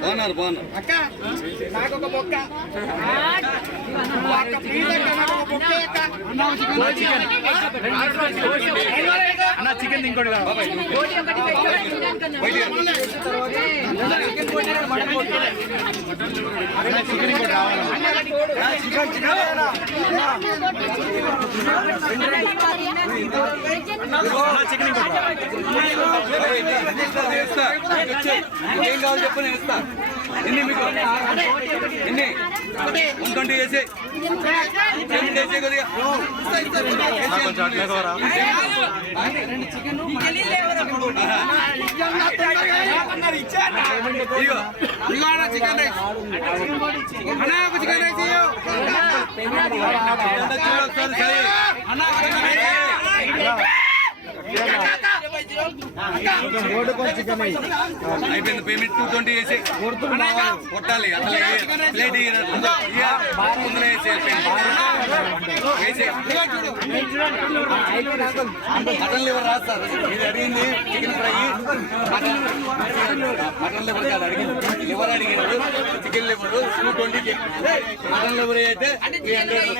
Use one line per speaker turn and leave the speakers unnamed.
బాగున్నారు బాగున్నారు
అక్క నాకు ఒక బొక్క అక్క ప్లీజ్ అక్క నాకు ఒక బొక్క అక్క
అన్న చికెన్ ఇంకోటి చికెన్ ఇంకోటి కావాలి.
ఇస్తా ఏం కావాలి చెప్పు నేను ఇస్తా ఎన్ని మీకు. ఎన్ని వన్ ట్వంటీ వేసే వేసే కొద్దిగా.
అన్న చికెన్ రైస్. అన్న ఒక చికెన్ రైస్. అన్న ఒక చికెన్ రైస్ ఇయ్యు.
అయిపోయింది పేమెంట్ టూ ట్వంటీ వేసి కొట్టాలి అసలు ప్లేట్ ముందు వేసి వేసి మటన్ లివర్ రాదు సార్ ఇది అడిగింది chicken fry mutton mutton liver కాదు అడిగింది లివర్ అడిగినాడు చికెన్ లివర్ టూ ట్వంటీకి మటన్ లివర్ అయితే త్రీ హండ్రెడ్